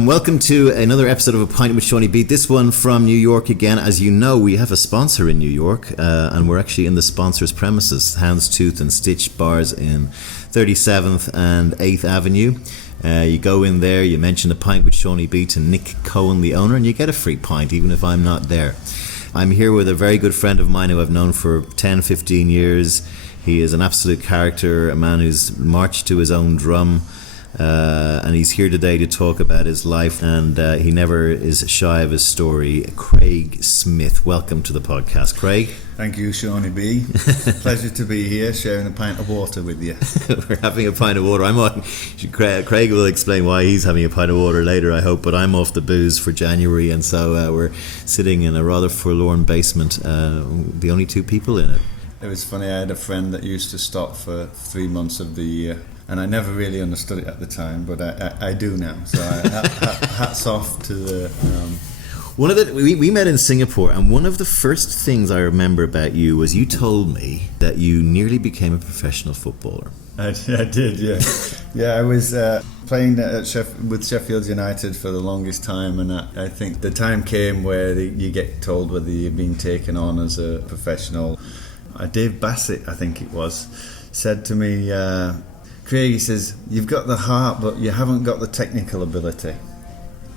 Welcome to another episode of A Pint with Seaniebee. This one from New York again. As you know, we have a sponsor in New York, and we're actually in the sponsor's premises, Houndstooth and Stitch Bars in 37th and 8th Avenue. You go in there, you mention A Pint with Seaniebee to Nick Cohen, the owner, and you get a free pint, even if I'm not there. I'm here with a very good friend of mine who I've known for 10, 15 years. He is an absolute character, a man who's marched to his own drum. And he's here today to talk about his life, and he never is shy of his story. Craig Smith, welcome to the podcast, Craig. Thank you, Seaniebee. Pleasure to be here, sharing a pint of water with you. We're having a pint of water. Craig will explain why he's having a pint of water later, I hope, but I'm off the booze for January, and so we're sitting in a rather forlorn basement, the only two people in it. It was funny, I had a friend that used to stop for 3 months of the year, and I never really understood it at the time, but I do now. So hats off to the... We met in Singapore, and one of the first things I remember about you was you told me that you nearly became a professional footballer. I did, yeah. Yeah, I was playing with Sheffield United for the longest time, and I think the time came where you get told whether you're being taken on as a professional. Dave Bassett, I think it was, said to me... Craig, he says, you've got the heart, but you haven't got the technical ability.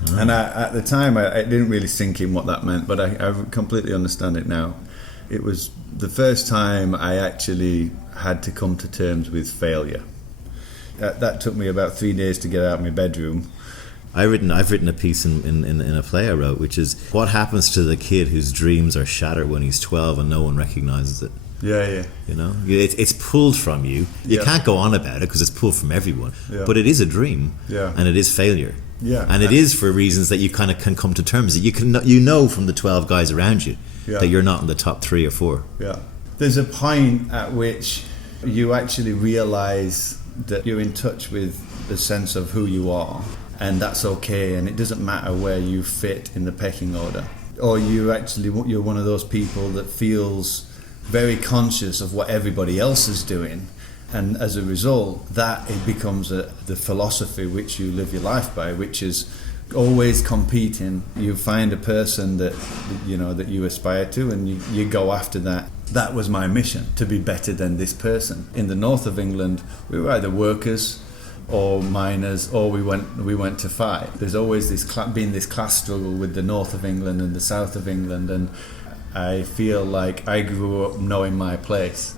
Oh. And at the time, I didn't really sink in what that meant, but I completely understand it now. It was the first time I actually had to come to terms with failure. That took me about 3 days to get out of my bedroom. I've written a piece in a play I wrote, which is what happens to the kid whose dreams are shattered when he's 12 and no one recognises it. Yeah. You know, it's pulled from you. You can't go on about it because it's pulled from everyone. Yeah. But it is a dream, and it is failure. Yeah, and it is for reasons that you kind of can come to terms with. You know from the 12 guys around you that you're not in the top 3 or 4. Yeah, there's a point at which you actually realise that you're in touch with the sense of who you are, and that's okay. And it doesn't matter where you fit in the pecking order, or you're one of those people that feels very conscious of what everybody else is doing, and as a result that it becomes the philosophy which you live your life by, which is always competing. You find a person that you aspire to, and you go after that. That was my mission, to be better than this person. In the north of England, we were either workers or miners, or we went to fight. There's always this class struggle with the north of England and the south of England, and I feel like I grew up knowing my place.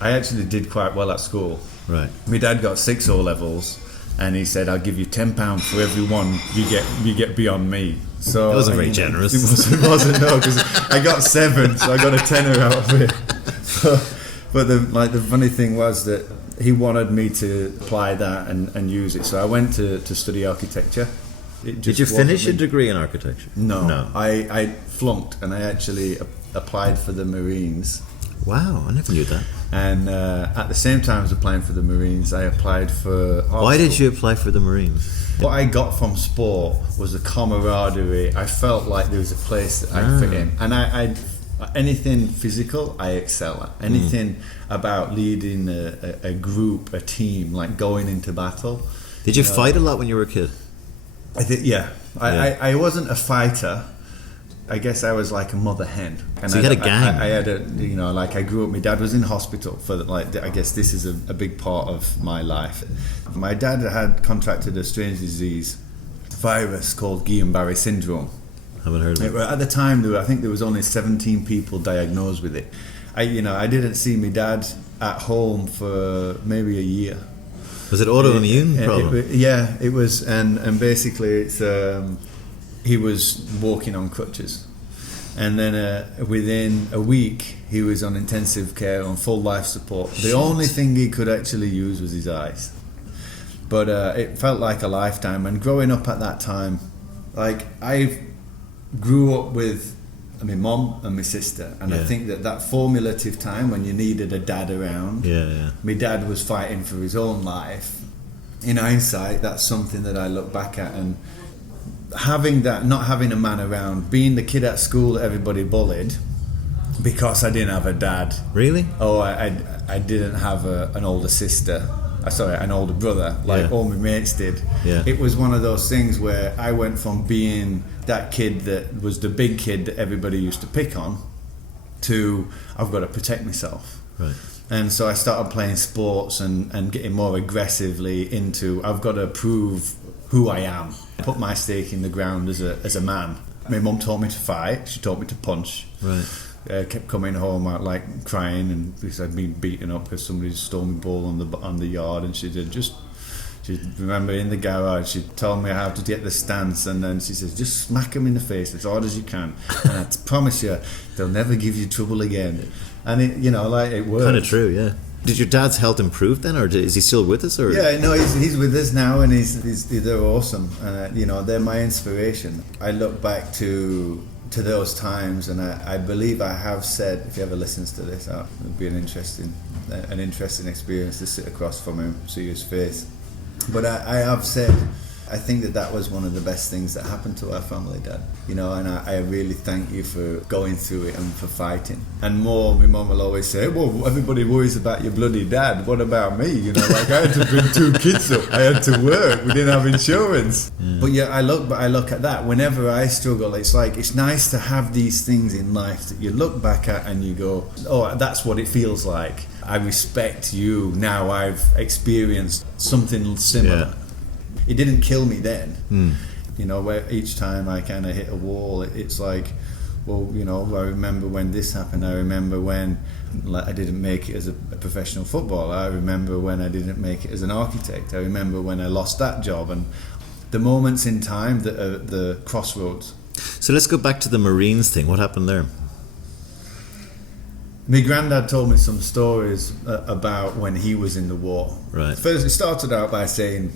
I actually did quite well at school. Right. My dad got 6 O-levels, and he said, "I'll give you £10 for every one you get beyond me." So that wasn't very generous. It wasn't, no, because I got 7, so I got a tenner out of it. But the funny thing was that he wanted me to apply that and use it. So I went to study architecture. Did you finish a degree in architecture? No. I flunked, and I actually applied for the Marines. Wow, I never knew that. And at the same time as applying for the Marines, I applied for... Why did you apply for the Marines? What I got from sport was the camaraderie. I felt like there was a place that I fit in. And I anything physical, I excel at. Anything about leading a group, a team, like going into battle. Did you fight a lot when you were a kid? I think, yeah. I wasn't a fighter. I guess I was like a mother hen. And so you had a gang. I had I grew up. My dad was in hospital for I guess this is a big part of my life. My dad had contracted a strange disease, virus called Guillain-Barré syndrome. Haven't heard of it. At the time, I think there was only 17 people diagnosed with it. I didn't see my dad at home for maybe a year. Was it autoimmune problem? It was, and basically it's he was walking on crutches, and then within a week he was on intensive care on full life support. The only thing he could actually use was his eyes, but it felt like a lifetime. And growing up at that time, like I grew up with my mum and my sister, and I think that formative time when you needed a dad around, my dad was fighting for his own life. In hindsight, that's something that I look back at, and having that, not having a man around, being the kid at school that everybody bullied because I didn't have a dad. Really? Oh, I didn't have an older sister. an older brother, like all my mates did. Yeah. It was one of those things where I went from being that kid that was the big kid that everybody used to pick on to I've got to protect myself. Right. And so I started playing sports and getting more aggressively into I've got to prove who I am, put my stake in the ground as a man. My mum taught me to fight, she taught me to punch. Right. Kept coming home out like crying and because I'd been beaten up because somebody stole my ball on the yard, and she remember in the garage she told me how to get the stance, and then she says just smack them in the face as hard as you can and I promise you they'll never give you trouble again. And it, you know, like it worked. Kind of true, yeah. Did your dad's health improve then, or is he still with us? Or yeah, no, he's with us now, and they're awesome. You know, they're my inspiration. I look back to those times, and I believe I have said, if he ever listens to this, it would be an interesting experience to sit across from him, see his face. But I have said, I think that was one of the best things that happened to our family, Dad. You know, and I really thank you for going through it and for fighting. And more, my mum will always say, well, everybody worries about your bloody dad. What about me? You know, like I had to bring 2 kids up. I had to work. We didn't have insurance. Yeah. But yeah, I look at that. Whenever I struggle, it's like, it's nice to have these things in life that you look back at and you go, oh, that's what it feels like. I respect you. Now I've experienced something similar. Yeah. It didn't kill me then. You know, where each time I kind of hit a wall, it's like, well, you know, I remember when this happened. I remember when I didn't make it as a professional footballer. I remember when I didn't make it as an architect. I remember when I lost that job, and the moments in time that are the crossroads. So let's go back to the Marines thing. What happened there? My granddad told me some stories about when he was in the war. Right. First, it started out by saying,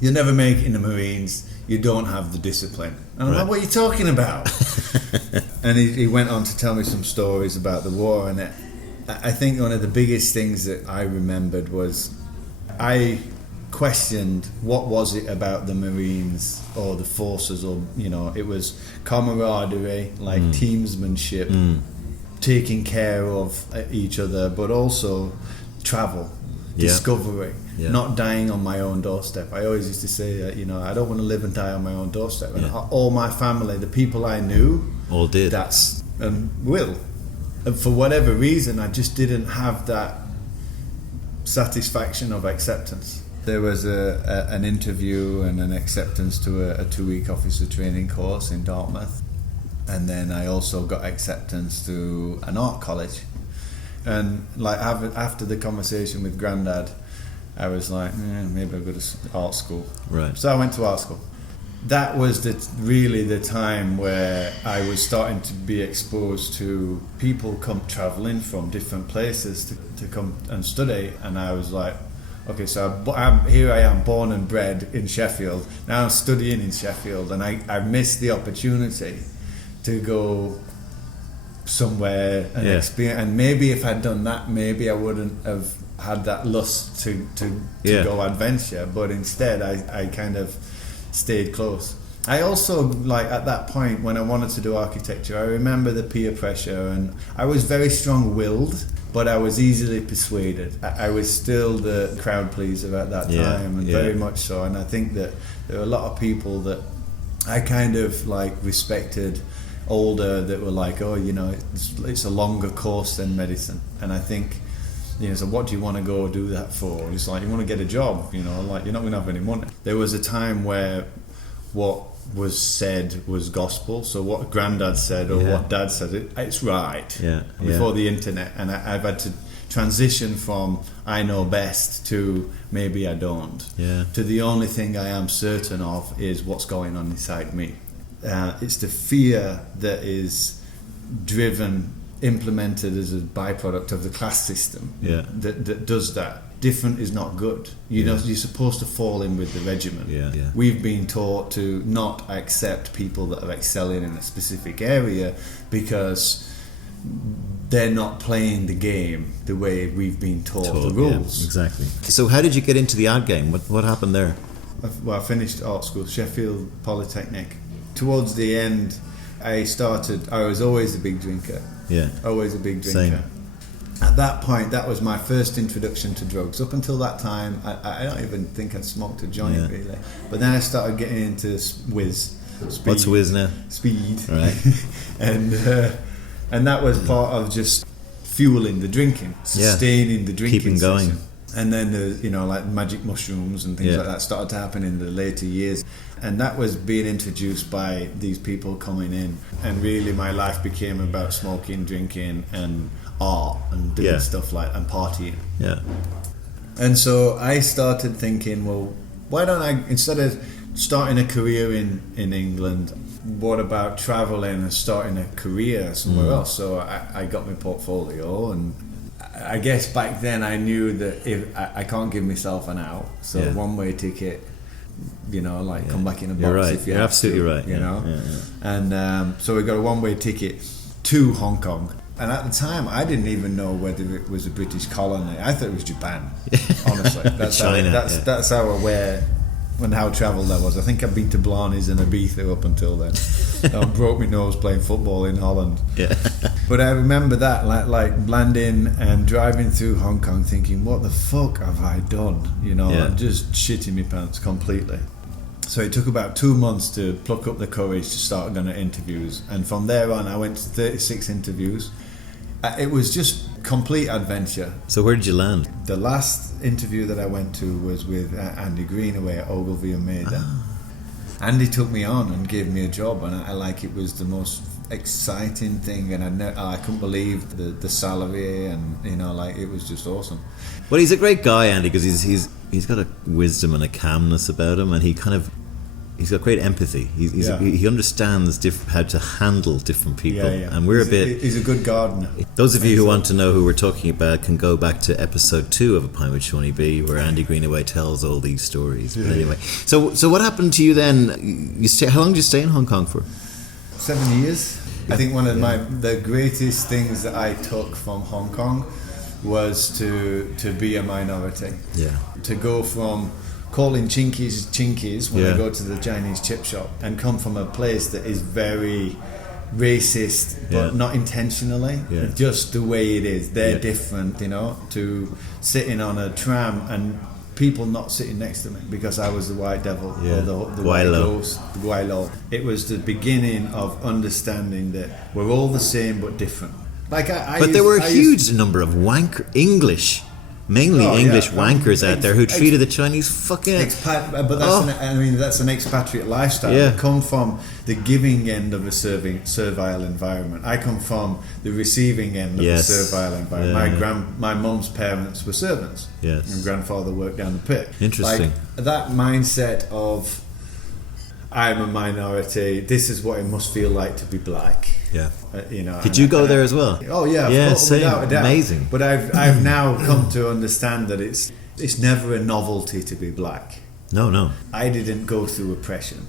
you'll never make it in the Marines, you don't have the discipline. And I'm like, what are you talking about? And he went on to tell me some stories about the war, and I think one of the biggest things that I remembered was I questioned what was it about the Marines or the forces, or, you know, it was camaraderie, like teamsmanship, taking care of each other, but also travel, discovery. Yeah. Not dying on my own doorstep. I always used to say that, you know, I don't want to live and die on my own doorstep. And all my family, the people I knew, all did. That's will. And for whatever reason, I just didn't have that satisfaction of acceptance. There was an interview and an acceptance to a 2-week officer training course in Dartmouth, and then I also got acceptance to an art college. And like after the conversation with Grandad, I was like, maybe I'll go to art school. Right. So I went to art school. That was really the time where I was starting to be exposed to people come travelling from different places to come and study. And I was like, okay, so here I am, born and bred in Sheffield. Now I'm studying in Sheffield, and I missed the opportunity to go somewhere and experience. And maybe if I'd done that, maybe I wouldn't have had that lust to go adventure, but instead I kind of stayed close. I also, like at that point when I wanted to do architecture, I remember the peer pressure, and I was very strong-willed, but I was easily persuaded. I was still the crowd pleaser at that time, and very much so. And I think that there are a lot of people that I kind of like respected older that were like, oh, you know, it's a longer course than medicine. And I think, you know, so what do you want to go do that for? It's like, you want to get a job, you know, like you're not going to have any money. There was a time where what was said was gospel. So what Grandad said or what Dad said, it's right. Before the internet. And I've had to transition from I know best to maybe I don't. To the only thing I am certain of is what's going on inside me. It's the fear that is implemented as a byproduct of the class system that does that. Different is not good. You know, you're supposed to fall in with the regiment. We've been taught to not accept people that are excelling in a specific area because they're not playing the game the way we've been taught the rules. Exactly. So how did you get into the ad game? What happened there? Well, I finished art school, Sheffield Polytechnic. Towards the end, I was always a big drinker. Always a big drinker. Same. at that point, that was my first introduction to drugs. Up until that time, I don't even think I'd smoked a joint, really. But then I started getting into whiz. Speed. What's whiz now? Speed. Right. and that was part of just fueling the drinking, sustaining the drinking, keeping going. Session. And then the, like magic mushrooms and things like that started to happen in the later years. And that was being introduced by these people coming in. And really my life became about smoking, drinking and art and doing stuff like and partying. Yeah. And so I started thinking, well, why don't I, instead of starting a career in England, what about traveling and starting a career somewhere else? So I got my portfolio, and I guess back then I knew that if I can't give myself an out, so one-way ticket, come back in a box. You're right. If you You're have absolutely to, right. And so we got a one-way ticket to Hong Kong. And at the time, I didn't even know whether it was a British colony. I thought it was Japan. Honestly, that's China, that's how aware and how travelled I was. I think I'd been to Blarney's and Ibiza up until then. I broke my nose playing football in Holland. Yeah. But I remember that, like landing and driving through Hong Kong, thinking, "What the fuck have I done?" I'm just shitting my pants completely. So it took about 2 months to pluck up the courage to start going to interviews, and from there on, I went to 36 interviews. It was just complete adventure. So where did you land? The last interview that I went to was with Andy Greenaway at Ogilvy and Maida. Andy took me on and gave me a job, and it was the most exciting thing, and I couldn't believe the salary, and it was just awesome. Well, he's a great guy, Andy, because he's got a wisdom and a calmness about him, and he's got great empathy. He understands how to handle different people, and he's a good gardener. Those of you who want to know who we're talking about can go back to episode 2 of A Pint with Seaniebee, where Andy Greenaway tells all these stories. But anyway, so what happened to you then? How long did you stay in Hong Kong for? 7 years. I think one of the greatest things that I took from Hong Kong was to be a minority. Yeah. To go from calling chinkies when I go to the Chinese chip shop, and come from a place that is very racist, but not intentionally, just the way it is. They're different, to sitting on a tram and people not sitting next to me because I was the white devil or the white ghost, the Guaylo. It was the beginning of understanding that we're all the same but different. There were a huge number of mainly English wankers out there who treated the Chinese fucking but that's an expatriate lifestyle. They come from the giving end of a servile environment. I come from the receiving end of a servile environment. My mum's parents were servants. Yes. And grandfather worked down the pit. Interesting. That mindset of I'm a minority, this is what it must feel like to be black. Yeah. Did you go there as well? Oh yeah, without a doubt. Amazing. But I've now come to understand that it's never a novelty to be black. No. I didn't go through oppression.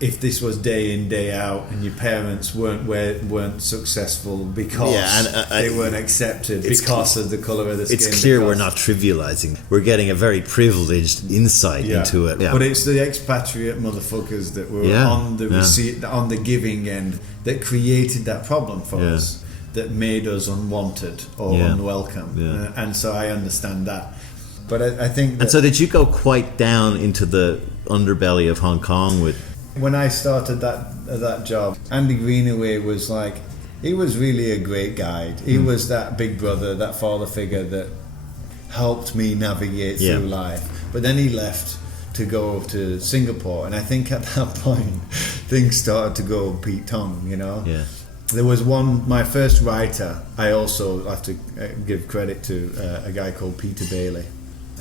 If this was day in, day out, and your parents weren't successful because they weren't accepted because of the colour of the skin. It's clear we're not trivialising. We're getting a very privileged insight into it. Yeah. But it's the expatriate motherfuckers that were on the giving end that created that problem for us, that made us unwanted or unwelcome. Yeah. And so I understand that. But I think that... And so did you go quite down into the underbelly of Hong Kong with... When I started that job, Andy Greenaway was he was really a great guide. He was that big brother, that father figure that helped me navigate through life. But then he left to go to Singapore, and I think at that point things started to go Pete Tong, Yeah. There was my first writer, I also have to give credit to a guy called Peter Bailey.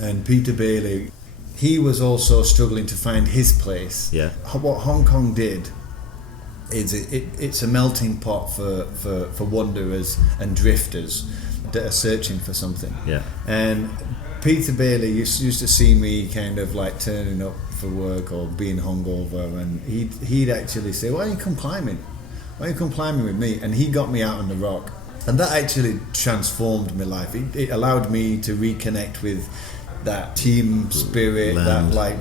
And Peter Bailey, he was also struggling to find his place. Yeah. What Hong Kong did is it's a melting pot for wanderers and drifters that are searching for something. Yeah. And Peter Bailey used to see me kind of turning up for work or being hungover, and he'd actually say, "Why don't you come climbing? Why don't you come climbing with me?" And he got me out on the rock, and that actually transformed my life. It allowed me to reconnect with that team spirit,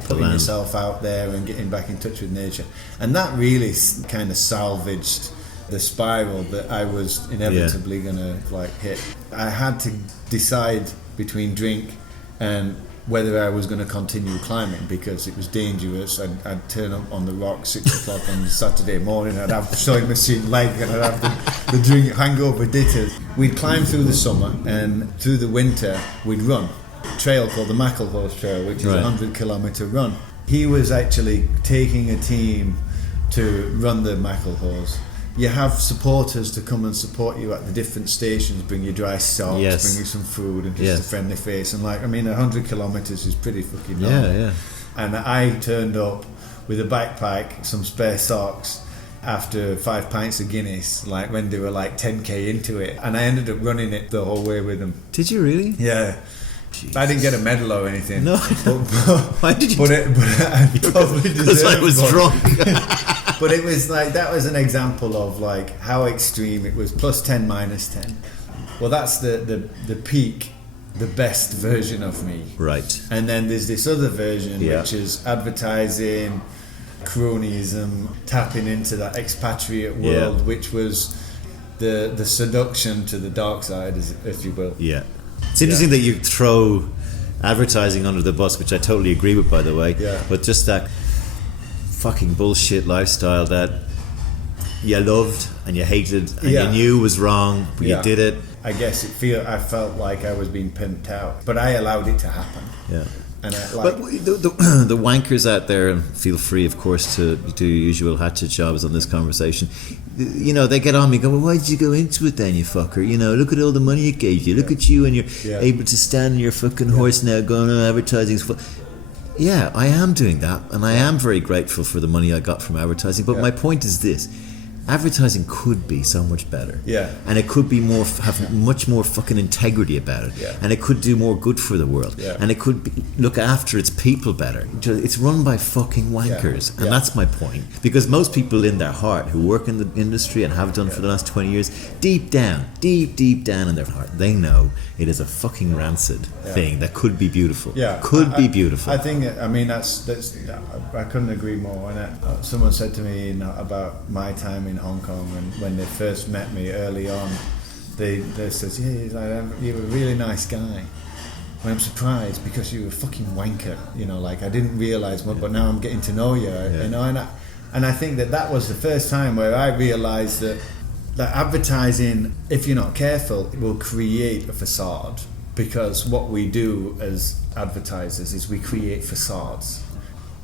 putting yourself out there and getting back in touch with nature, and that really kind of salvaged the spiral that I was inevitably gonna like hit. I had to decide between drink and whether I was going to continue climbing, because it was dangerous. I'd turn up on the rock 6 o'clock on Saturday morning, I'd have sewing machine leg, and I'd have the drink hangover ditters. We'd climb through the summer, and through the winter we'd run a trail called the Macklehorse Trail, which is a 100-kilometre run. He was actually taking a team to run the Macklehorse. You have supporters to come and support you at the different stations, bring you dry socks, bring you some food, and just a friendly face. And 100 kilometres is pretty fucking long. Yeah. And I turned up with a backpack, some spare socks, after 5 pints of Guinness, when they were 10k into it. And I ended up running it the whole way with them. Did you really? Yeah. Jesus. I didn't get a medal or anything. No. Why did you? But I probably deserved it. Because I was drunk. But it was that was an example of how extreme it was. +10, -10. Well, that's the peak, the best version of me. Right. And then there's this other version, which is advertising, cronyism, tapping into that expatriate world, which was the seduction to the dark side, if you will. Yeah. It's interesting that you throw advertising under the bus, which I totally agree with, by the way. Yeah. But just that fucking bullshit lifestyle that you loved and you hated and you knew was wrong, but you did it. I guess I felt like I was being pimped out, but I allowed it to happen. Yeah. And but the wankers out there, and feel free, of course, to do your usual hatchet jobs on this conversation. They get on me, go, well, why did you go into it then, you fucker? Look at all the money it gave you. Look at you, and you're able to stand on your fucking horse now, going on advertising. Yeah, I am doing that, and I am very grateful for the money I got from advertising. But my point is this: advertising could be so much better. Yeah. And it could be have much more fucking integrity about it. Yeah. And it could do more good for the world. Yeah. And it could look after its people better. It's run by fucking wankers. And that's my point. Because most people in their heart who work in the industry and have done for the last 20 years, deep down in their heart, they know it is a fucking rancid thing that could be beautiful. Yeah. Could be beautiful. I think, that's I couldn't agree more. And someone said to me about my time in Hong Kong, and when they first met me early on, they said, you're a really nice guy. Well, I'm surprised because you're a fucking wanker. I didn't realise what, but now I'm getting to know you. And I think that was the first time where I realised that advertising, if you're not careful, it will create a facade. Because what we do as advertisers is we create facades.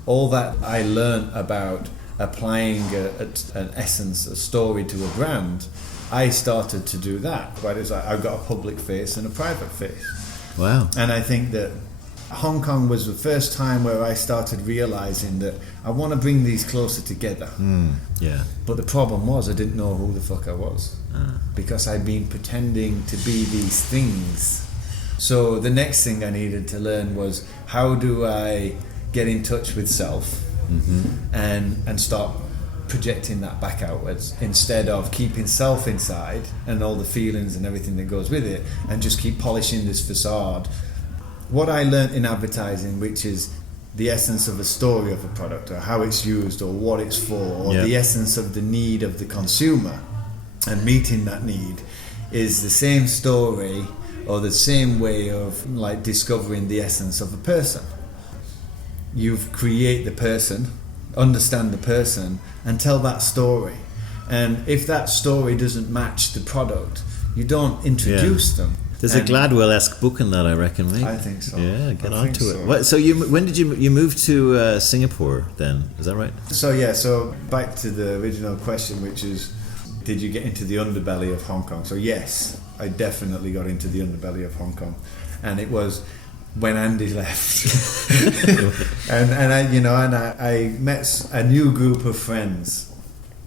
All that I learned about applying an essence, a story to a brand, I started to do that. Right? It's I've got a public face and a private face. Wow. And I think that Hong Kong was the first time where I started realising that I want to bring these closer together. Yeah. But the problem was I didn't know who the fuck I was. Because I'd been pretending to be these things. So the next thing I needed to learn was, how do I get in touch with self and start projecting that back outwards, instead of keeping self inside and all the feelings and everything that goes with it, and just keep polishing this facade. What I learned in advertising, which is the essence of a story of a product, or how it's used, or what it's for, or the essence of the need of the consumer, and meeting that need, is the same story or the same way of discovering the essence of a person. You create the person, understand the person, and tell that story. And if that story doesn't match the product, you don't introduce them. There's a Gladwell-esque book in that, I reckon, mate. I think so. Yeah, get onto it. So when did you move to Singapore then? Is that right? So back to the original question, which is, did you get into the underbelly of Hong Kong? So yes, I definitely got into the underbelly of Hong Kong, and it was when Andy left, and I met a new group of friends,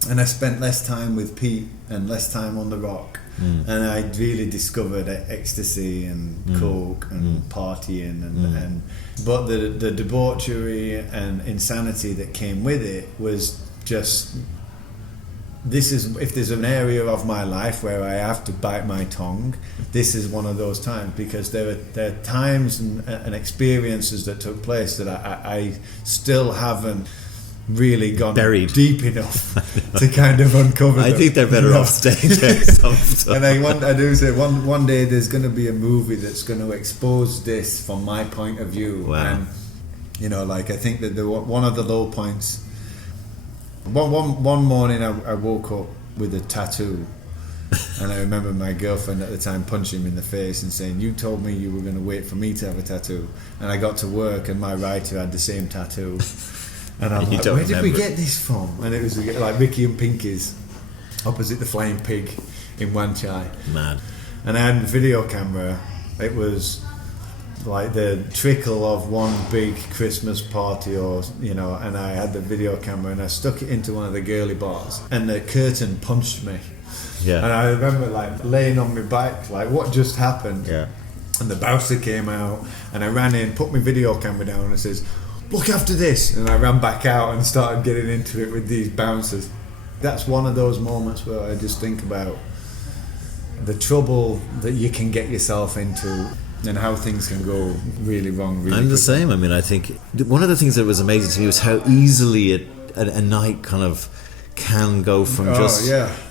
and I spent less time with Pete and less time on the rock, and I really discovered ecstasy and coke and partying and but the debauchery and insanity that came with it was just. If there's an area of my life where I have to bite my tongue, this is one of those times, because there are times and experiences that took place that I still haven't really gone buried deep enough to kind of uncover them. I think they're better off staying there. And I do say one day there's going to be a movie that's going to expose this from my point of view. Wow. And I think that one of the low points. One morning I woke up with a tattoo, and I remember my girlfriend at the time punching me in the face and saying, "You told me you were going to wait for me to have a tattoo." And I got to work and my writer had the same tattoo, and I'm like, "Where did we get this from?" And it was like Ricky and Pinky's opposite the Flying Pig in Wan Chai. Mad. And I had a video camera. It was like the trickle of one big Christmas party, and I had the video camera and I stuck it into one of the girly bars, and the curtain punched me. Yeah. And I remember like laying on my back, like what just happened. Yeah. And the bouncer came out, and I ran in, put my video camera down, and says, "Look after this." And I ran back out and started getting into it with these bouncers. That's one of those moments where I just think about the trouble that you can get yourself into and how things can go really wrong. Really I'm the quickly. same. I mean, I think one of the things that was amazing to me was how easily a night kind of can go from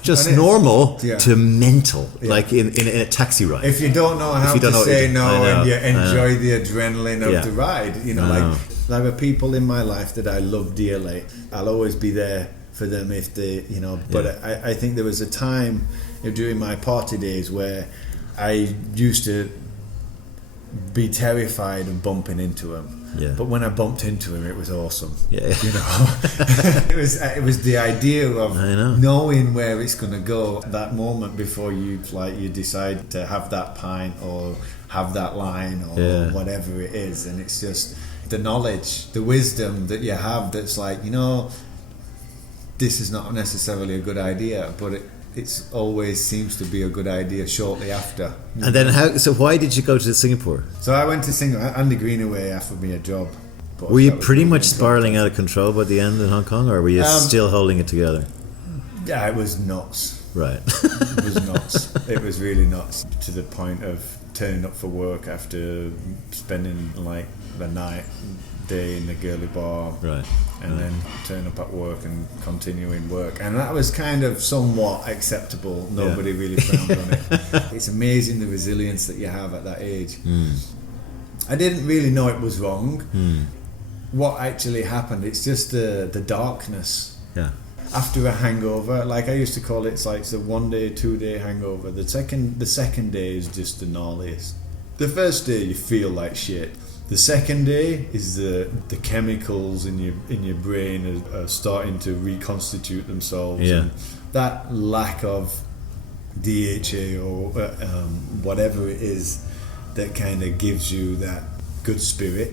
just normal to mental, like in a taxi ride. If you don't know how to say no and you enjoy the adrenaline of the ride, there are people in my life that I love dearly. I'll always be there for them if they, but I think there was a time during my party days where I used to be terrified of bumping into him. Yeah. But when I bumped into him, it was awesome. Yeah. It was the idea of knowing where it's going to go. That moment before you decide to have that pint or have that line or whatever it is, and it's just the knowledge, the wisdom that you have. That's like, this is not necessarily a good idea, but it's always seems to be a good idea shortly after. And then so why did you go to Singapore? So I went to Singapore. Andy Greenaway offered me a job. Were you pretty much spiraling out of control by the end in Hong Kong, or were you still holding it together? Yeah, it was nuts. Right. It was nuts. It was really nuts, to the point of turning up for work after spending like the day in the girly bar, right, and then turn up at work and continuing work, and that was kind of somewhat acceptable. Nobody really frowned on it. It's amazing the resilience that you have at that age. I didn't really know it was wrong. What actually happened, it's just the darkness after a hangover. Like I used to call it, it's like the 1 day, 2 day hangover. The second day is just the gnarliest. The first day you feel like shit. The second day is the chemicals in your brain are starting to reconstitute themselves. Yeah. And that lack of DHA or whatever it is that kind of gives you that good spirit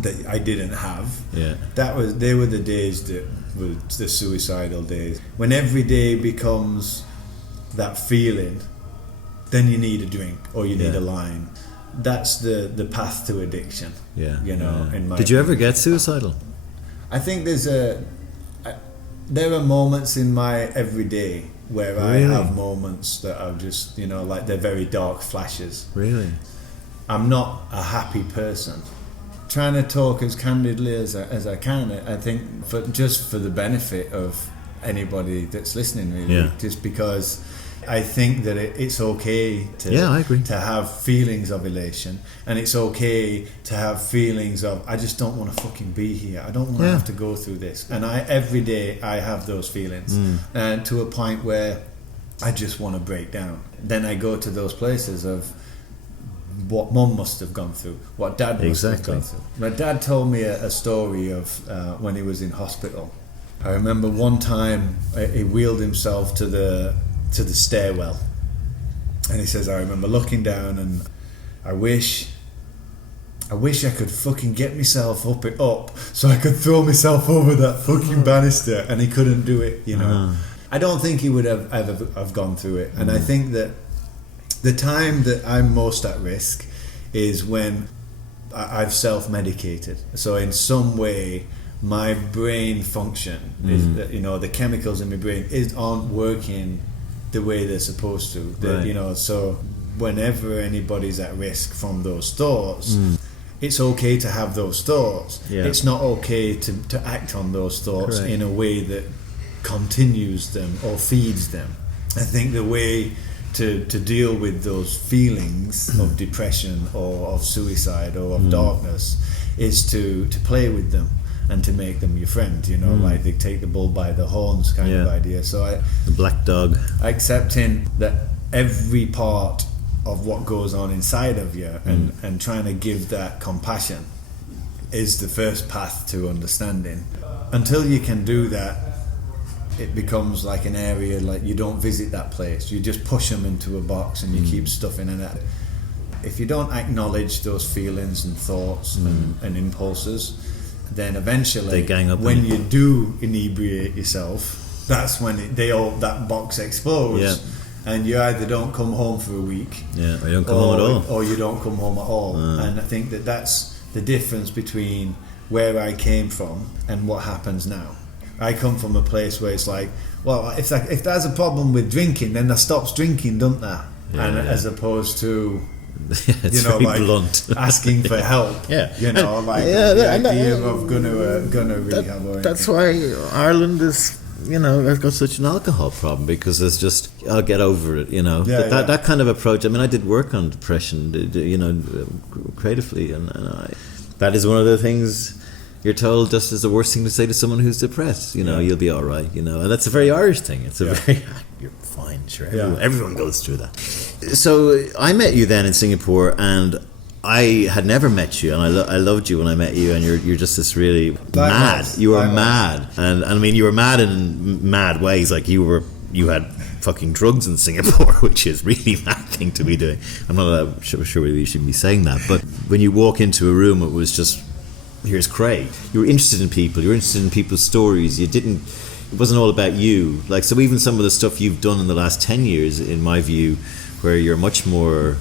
that I didn't have. Yeah. They were the days that were the suicidal days. When every day becomes that feeling, then you need a drink or you need a line. That's the path to addiction. Yeah. In my Did you ever get suicidal? I think there are moments in my everyday where I have moments that are just, like they're very dark flashes. Really? I'm not a happy person. Trying to talk as candidly as I can, I think, for the benefit of anybody that's listening, really. Just because I think that it's okay I agree. to have feelings of elation, and it's okay to have feelings of, I just don't want to fucking be here. I don't want to have to go through this. And every day I have those feelings, and to a point where I just want to break down. Then I go to those places of what Mum must have gone through, what Dad must have gone through. My dad told me a story of when he was in hospital. I remember one time he wheeled himself to the stairwell, and he says, I remember looking down and I wish I could fucking get myself up so I could throw myself over that fucking banister, and he couldn't do it, I don't think he would have ever have gone through it. And I think that the time that I'm most at risk is when I've self-medicated. So in some way my brain function is, the chemicals in my brain aren't working the way they're supposed to. So whenever anybody's at risk from those thoughts, it's okay to have those thoughts. Yeah. It's not okay to act on those thoughts Correct. in a way that continues them or feeds them. I think the way to deal with those feelings of depression or of suicide or of darkness is to play with them and to make them your friend, you know, like they take the bull by the horns kind of idea. So The black dog. accepting that every part of what goes on inside of you and trying to give that compassion is the first path to understanding. Until you can do that, it becomes like an area, like you don't visit that place, you just push them into a box and you keep stuffing in it. If you don't acknowledge those feelings and thoughts and impulses, then eventually They gang up when on you do inebriate yourself, that's when that box explodes. Yeah. And you either don't come home for a week, Or you don't come home at all. or you don't come home at all. And I think that's the difference between where I came from and what happens now. I come from a place where it's like, well, if there's a problem with drinking, then that stops drinking, don't that? As opposed to, It's you know, very like blunt. asking for help. Yeah. You know, And- like yeah, the and- idea of gonna rehab. Or That's anything. why Ireland is, has got such an alcohol problem, because it's just, I'll get over it, But that kind of approach, I mean, I did work on depression, creatively, and that is one of the things you're told just is the worst thing to say to someone who's depressed. You'll be all right. And that's a very Irish thing. It's a very you're fine, sure. Everyone goes through that. So I met you then in Singapore, and I had never met you, and I loved you when I met you, and you're just this really mad. You were mad, and I mean you were mad in mad ways. Like you had fucking drugs in Singapore, which is really mad thing to be doing. I'm not sure whether you should be saying that, but when you walk into a room, it was just, here's Craig. You were interested in people. You were interested in people's stories. It wasn't all about you. Like, so even some of the stuff you've done in the last 10 years, in my view, where you're much more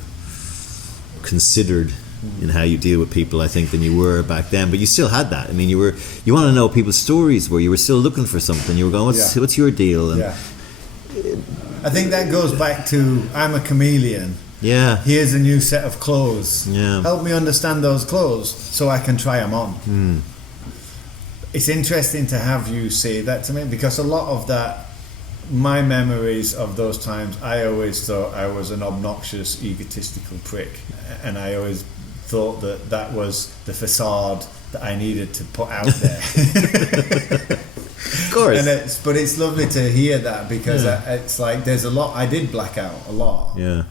considered in how you deal with people, I think, than you were back then. But you still had that. I mean, you want to know people's stories, where you were still looking for something. You were going, what's your deal? And I think that goes back to, I'm a chameleon. Yeah. Here's a new set of clothes. Yeah. Help me understand those clothes so I can try them on. It's interesting to have you say that to me, because a lot of that, my memories of those times, I always thought I was an obnoxious, egotistical prick, and I always thought that was the facade that I needed to put out there. Of course. But it's lovely to hear that, because it's like there's a lot. I did black out a lot. Yeah.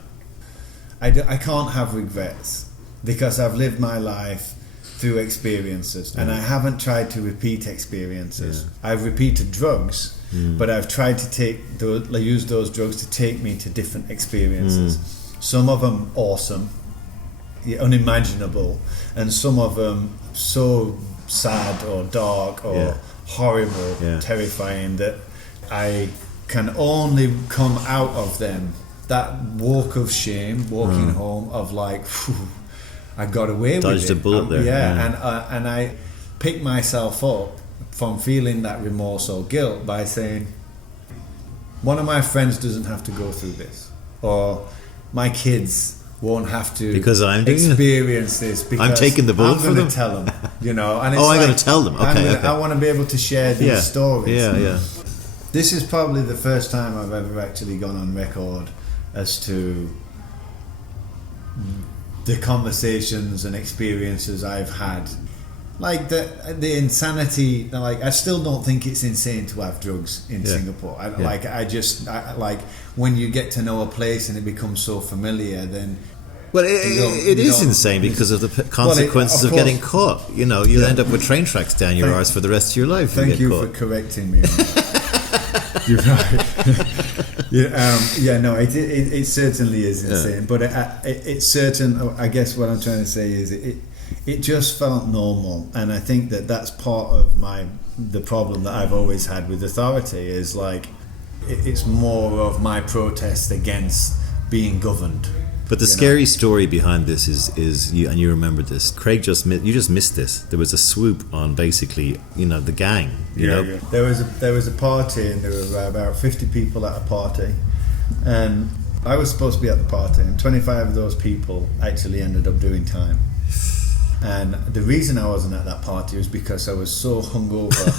I can't have regrets, because I've lived my life through experiences, and I haven't tried to repeat experiences. I've repeated drugs, but I've tried to use those drugs to take me to different experiences. Some of them awesome, unimaginable, and some of them so sad or dark or horrible, terrifying, that I can only come out of them, that walk of shame, walking home, of like, phew, I got away with it. Dodged a bullet there. And I pick myself up from feeling that remorse or guilt by saying, one of my friends doesn't have to go through this, or my kids won't have to because I'm doing experience this, because I'm taking the bullet I'm for going them. to tell them, And it's I'm going to tell them. Okay, I want to be able to share these stories. Yeah. This is probably the first time I've ever actually gone on record as to the conversations and experiences I've had. Like the insanity, like I still don't think it's insane to have drugs in Singapore. Like when you get to know a place and it becomes so familiar, then well, it is insane because of the consequences of getting caught. You'll end up with train tracks down your arse for the rest of your life. Thank you for correcting me. You're right. It certainly is insane, but it's certain. I guess what I'm trying to say is it just felt normal, and I think that's part of the problem that I've always had with authority, is like it's more of my protest against being governed. But the scary story behind this is you, and you remember this. Craig just missed this. There was a swoop on basically, the gang. You know? There was a party, and there were about 50 people at a party, and I was supposed to be at the party, and 25 of those people actually ended up doing time. And the reason I wasn't at that party was because I was so hungover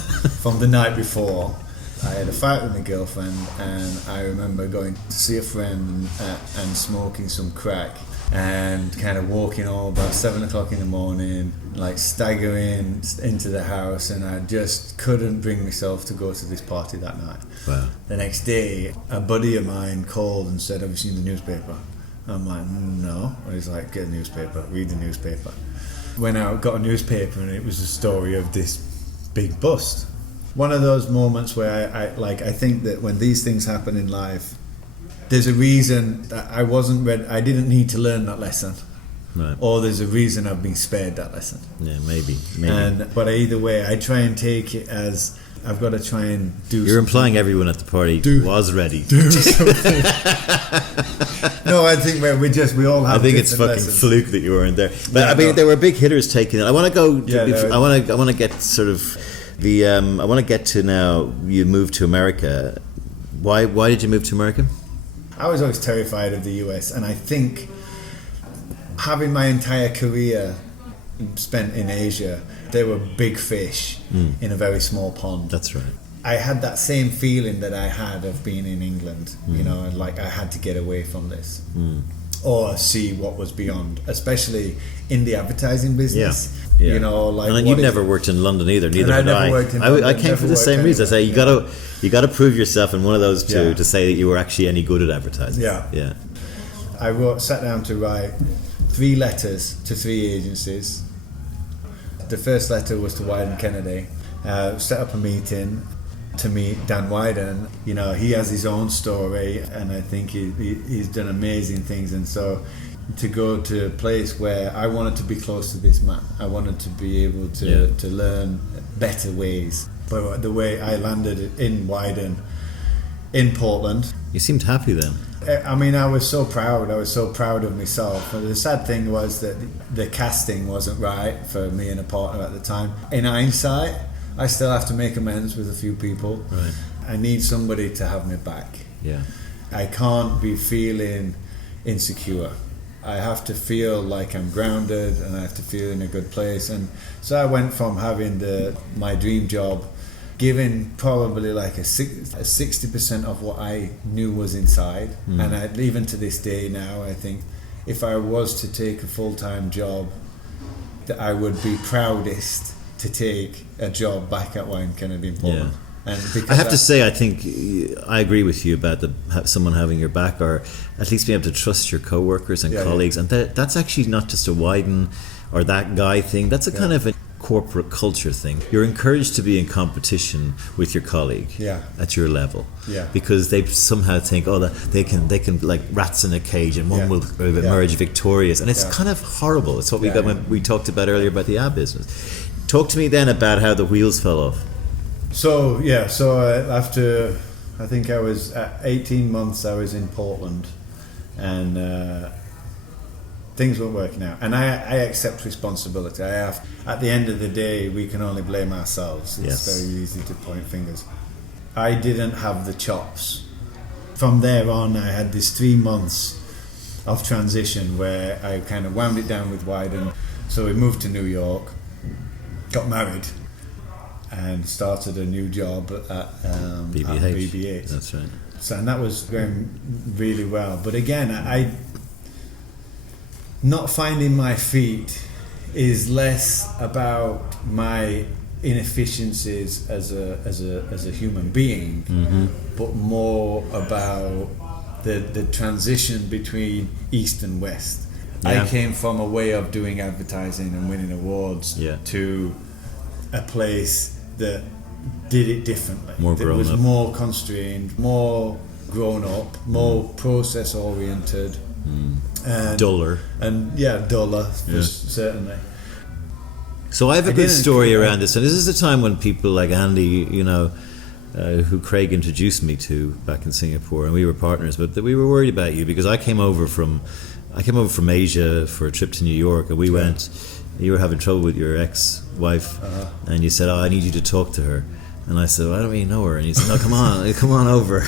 from the night before. I had a fight with my girlfriend, and I remember going to see a friend and smoking some crack, and kind of walking home about 7 o'clock in the morning, like staggering into the house, and I just couldn't bring myself to go to this party that night. Wow. The next day, a buddy of mine called and said, "Have you seen the newspaper?" I'm like, "No." He's like, "Get a newspaper, read the newspaper." Went out, got a newspaper, and it was a story of this big bust. One of those moments where I think that when these things happen in life, there's a reason that I wasn't ready. I didn't need to learn that lesson, Right. or there's a reason I've been spared that lesson. Yeah, maybe. But either way, I try and take it as I've got to try and do. You're implying everyone at the party was ready. No, I think we all have. I think it's fucking lessons. fluke that you weren't there. But Yeah, I mean, no. there were big hitters taking it. I want to go. Yeah, I want to get sort of the. I want to get to now. You moved to America. Why did you move to America? I was always terrified of the US, and I think having my entire career spent in Asia, there were big fish in a very small pond. That's right. I had that same feeling that I had of being in England, you know, like I had to get away from this or see what was beyond, especially in the advertising business. Yeah. You know, like, and then you've never worked in London either. Neither I had never I. worked in I London, came for the never same worked reason. I say you got to prove yourself in one of those two Yeah. to say that you were actually any good at advertising. Yeah. I sat down to write 3 letters to 3 agencies. The first letter was to Wyden Kennedy. Set up a meeting to meet Dan Wyden. You know, he has his own story, and I think he's done amazing things. And so to go to a place where I wanted to be close to this man, I wanted to be able to learn better ways. But the way I landed in Wyden, in Portland. You seemed happy then. I mean, I was so proud. I was so proud of myself. But the sad thing was that the casting wasn't right for me and a partner at the time. In hindsight, I still have to make amends with a few people. Right. I need somebody to have me back. Yeah. I can't be feeling insecure. I have to feel like I'm grounded, and I have to feel in a good place. And so I went from having my dream job, giving probably like a 60% of what I knew was inside. And even to this day now, I think if I was to take a full-time job, that I would be proudest to take a job back at Wyden Kennedy in Portland. Yeah. And because I have to say, I think I agree with you about someone having your back, or at least being able to trust your co-workers and colleagues. And that's actually not just a Wyden or that guy thing. That's a kind of a corporate culture thing. You're encouraged to be in competition with your colleague at your level, because they somehow think, that they can like rats in a cage, and one will emerge victorious. And it's kind of horrible. It's what we got when we talked about earlier about the ad business. Talk to me then about how the wheels fell off. So after, I think I was at 18 months, I was in Portland, and things weren't working out. And I accept responsibility. At the end of the day, we can only blame ourselves. It's very easy to point fingers. I didn't have the chops. From there on, I had this 3 months of transition where I kind of wound it down with Wyden. So we moved to New York, got married, and started a new job at BBH. That's right. So, and that was going really well. But again, I not finding my feet is less about my inefficiencies as a human being, but more about the transition between East and West. I came from a way of doing advertising and winning awards to a place that did it differently. It was more constrained, more grown up, more process oriented, and duller. And duller, certainly. So I have a good story around this, and this is the time when people like Andy, who Craig introduced me to back in Singapore, and we were partners, but we were worried about you because I came over from Asia for a trip to New York, and we went. You were having trouble with your ex-wife, and you said, I need you to talk to her. And I said, I don't really know her. And you said, no, come on over.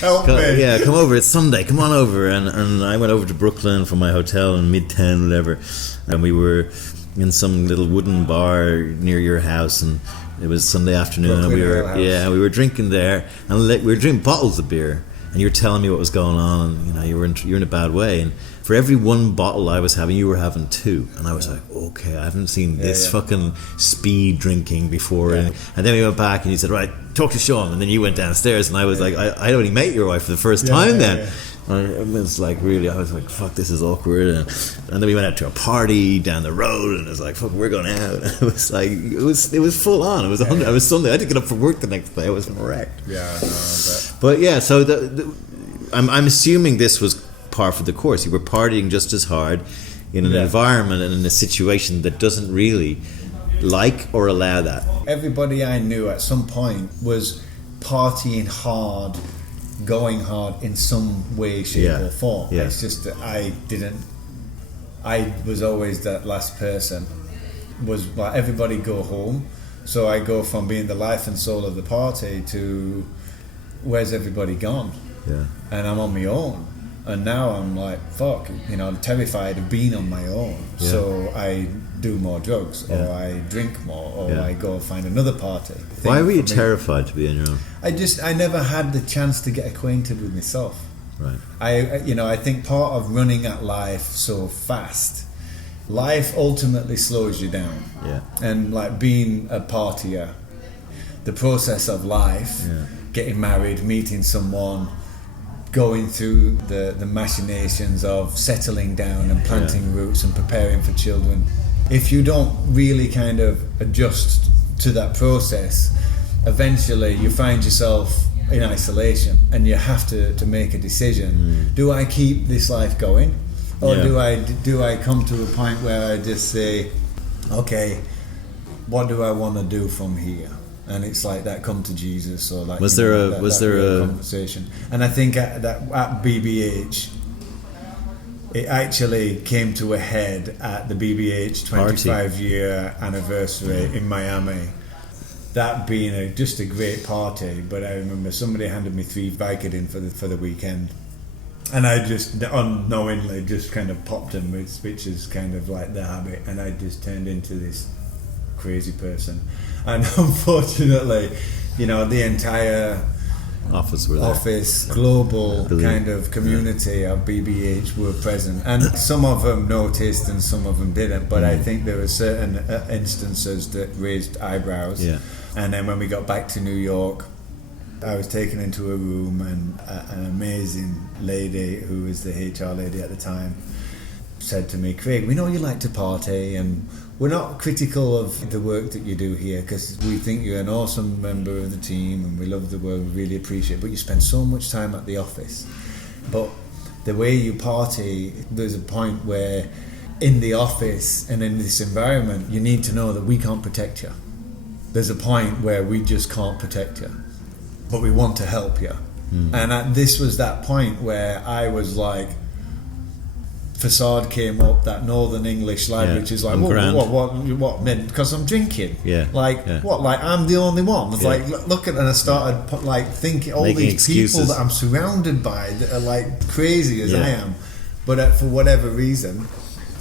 Help me. Yeah, come over. It's Sunday. Come on over. And I went over to Brooklyn from my hotel in Midtown, whatever. And we were in some little wooden bar near your house, and it was Sunday afternoon, and we were drinking there, and we were drinking bottles of beer, and you were telling me what was going on, and you know you're in a bad way, and for every one bottle I was having, you were having two, and I was like, okay, I haven't seen this fucking speed drinking before, and then we went back, and you said, right, talk to Sean, and then you went downstairs, and I was like, I only met your wife for the first time then. And it was like, really, I was like, fuck, this is awkward, and then we went out to a party down the road, and it was like, fuck, we're going out. And it was like, it was full on. It was I was Sunday. I didn't get up for work the next day. I was wrecked. But yeah, so I'm assuming this was par for the course. You were partying just as hard in an environment and in a situation that doesn't really like or allow that. Everybody I knew at some point was partying hard, going hard in some way, shape or form. It's just that I was always that last person. Was like, everybody go home, so I go from being the life and soul of the party to where's everybody gone? And I'm on my own, and now I'm like, fuck, you know, I'm terrified of being on my own, so I do more drugs, or I drink more, or I go find another party. Why were you terrified to be on your own? I never had the chance to get acquainted with myself. Right. I think part of running at life so fast, life ultimately slows you down. And like being a partier, the process of life, getting married, meeting someone, going through the machinations of settling down and planting roots and preparing for children. If you don't really kind of adjust to that process, eventually you find yourself in isolation, and you have to make a decision. Do I keep this life going, or do I come to a point where I just say, okay, what do I want to do from here? And it's like that come to Jesus, or like was there a conversation. And I think at BBH it actually came to a head at the BBH 25-year anniversary in Miami. That being just a great party, but I remember somebody handed me 3 Vicodin for the weekend, and I just unknowingly just kind of popped them, which is kind of like the habit, and I just turned into this crazy person. And unfortunately, you know, the entire office global kind of community of BBH were present, and some of them noticed and some of them didn't, but I think there were certain instances that raised eyebrows. And then when we got back to New York, I was taken into a room, and an amazing lady who was the HR lady at the time said to me, Craig, we know you like to party, and we're not critical of the work that you do here, because we think you're an awesome member of the team and we love the work, we really appreciate it, but you spend so much time at the office. But the way you party, there's a point where in the office and in this environment, you need to know that we can't protect you. There's a point where we just can't protect you, but we want to help you. And this was that point where I was like, Facade came up, that Northern English language is like, what? Because I'm drinking. What? Like I'm the only one. It's like, look at, and I started like thinking all making these excuses. People that I'm surrounded by that are like crazy as I am, but for whatever reason,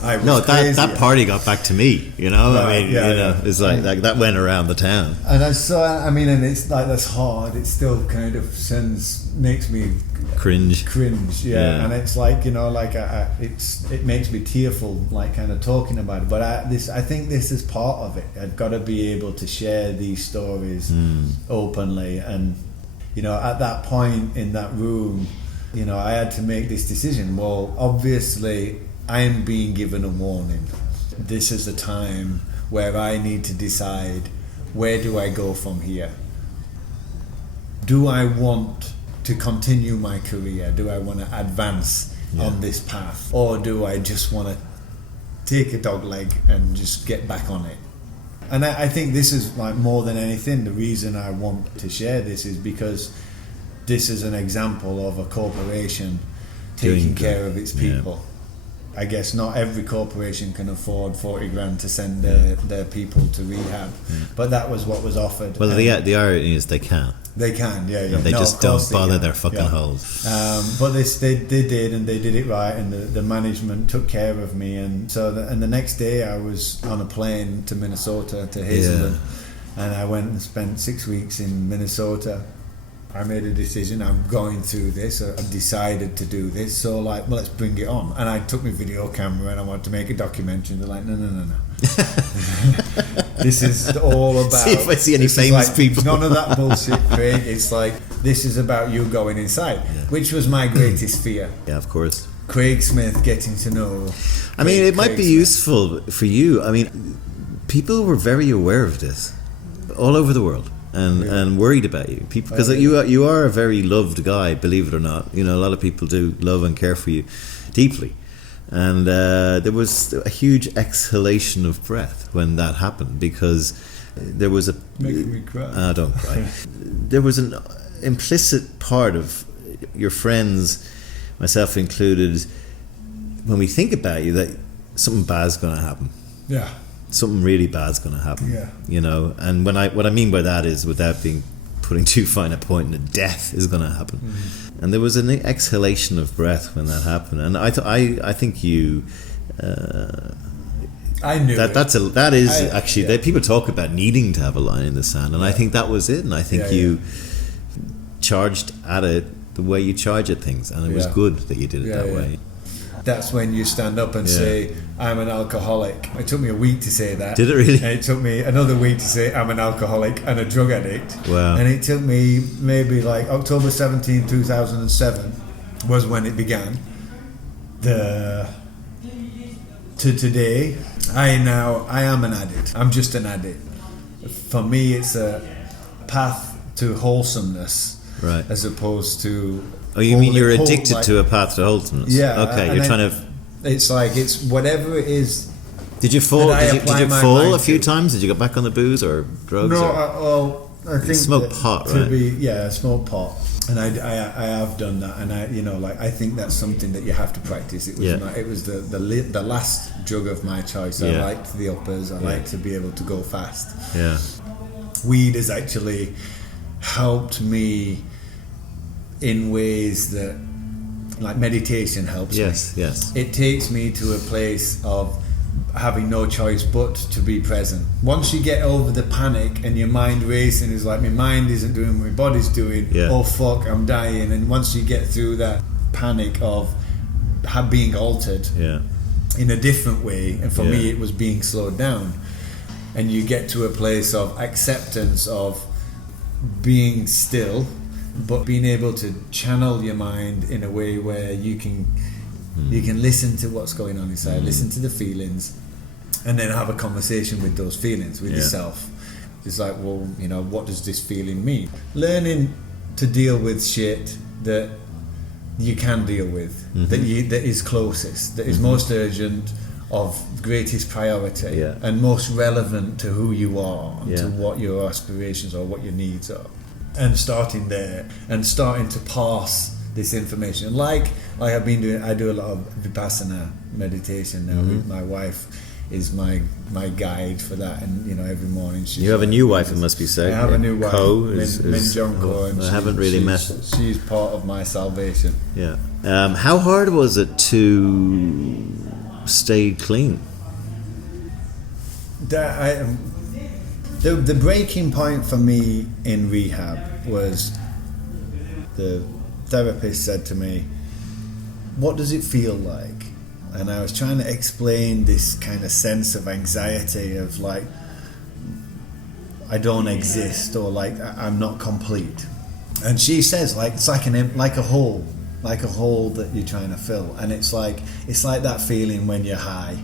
I was that party got back to me. You know, right, it's like that went around the town. And I saw, and it's like that's hard. It still kind of makes me cringe. And it's like, you know, like it makes me tearful, like kind of talking about it. But I think this is part of it. I've got to be able to share these stories openly, and you know, at that point in that room, you know, I had to make this decision. Well, obviously, I am being given a warning. This is the time where I need to decide, where do I go from here? Do I want to continue my career? Do I want to advance on this path? Or do I just want to take a dog leg and just get back on it? And I think this is like more than anything, the reason I want to share this is because this is an example of a corporation taking care of its people. I guess not every corporation can afford 40 grand to send their people to rehab, but that was what was offered. Well, the irony is they can. They can, yeah. And they No, just of don't course they bother can, their fucking yeah. holes. But they did, and they did it right, and the management took care of me, and so the next day I was on a plane to Minnesota, to Hazelden, and I went and spent 6 weeks in Minnesota. I made a decision, I'm going through this, I've decided to do this, so like, well, let's bring it on. And I took my video camera and I wanted to make a documentary, and they're like, no. This is all about... See if I see any famous people. None of that bullshit, Craig. It's like, this is about you going inside, which was my greatest fear. Yeah, of course. Craig Smith getting to know... I mean, it might Craig be Smith. useful for you. I mean, people were very aware of this all over the world. And worried about you, people, because you are a very loved guy, believe it or not. You know, a lot of people do love and care for you deeply, and there was a huge exhalation of breath when that happened, because there was a Making me cry. Don't cry. There was an implicit part of your friends, myself included, when we think about you, that something bad's going to happen. Yeah. Something really bad's going to happen. Yeah. You know, and what I mean by that is, without putting too fine a point, that death is going to happen. And there was an exhalation of breath when that happened, and I think you. I knew that is people talk about needing to have a line in the sand, and I think that was it, and I think you charged at it the way you charge at things, and it was good that you did it that way. That's when you stand up and say, I'm an alcoholic. It took me a week to say that. Did it really? And it took me another week to say I'm an alcoholic and a drug addict. Wow. And it took me maybe like October 17, 2007 was when it began. To today, I am an addict. I'm just an addict. For me, it's a path to wholesomeness, right, as opposed to... Oh, you mean you're addicted to a path to wholesomeness? Yeah. Okay, you're trying to... It's like, it's whatever it is. Did you fall? Did you fall a few to. times? Did you go back on the booze or drugs? No, I think smoke pot, right? I smoke pot, and I have done that, and I think that's something that you have to practice. It was the last drug of my choice. I liked the uppers. I liked to be able to go fast. Yeah. Weed has actually helped me in ways that, like, meditation helps me. Yes. It takes me to a place of having no choice but to be present. Once you get over the panic and your mind racing is like, my mind isn't doing what my body's doing, oh fuck, I'm dying, and once you get through that panic of being altered in a different way, and for me it was being slowed down, and you get to a place of acceptance of being still, but being able to channel your mind in a way where you can listen to what's going on inside, listen to the feelings, and then have a conversation with those feelings with yourself. It's like, well, what does this feeling mean? Learning to deal with shit that you can deal with, that is closest, that is most urgent, of greatest priority, and most relevant to who you are, and to what your aspirations or what your needs are. And starting there and starting to pass this information, like I've been doing. I do a lot of Vipassana meditation now. My wife is my guide for that, and every morning she's... You have a new wife, it must be said. I have a new wife, Min Jung Ko, and I haven't really met. She's part of my salvation. Yeah. How hard was it to stay clean? The breaking point for me in rehab was, the therapist said to me, what does it feel like? And I was trying to explain this kind of sense of anxiety of like, I don't exist, or like I'm not complete. And she says, like, it's like a hole that you're trying to fill. And it's like that feeling when you're high,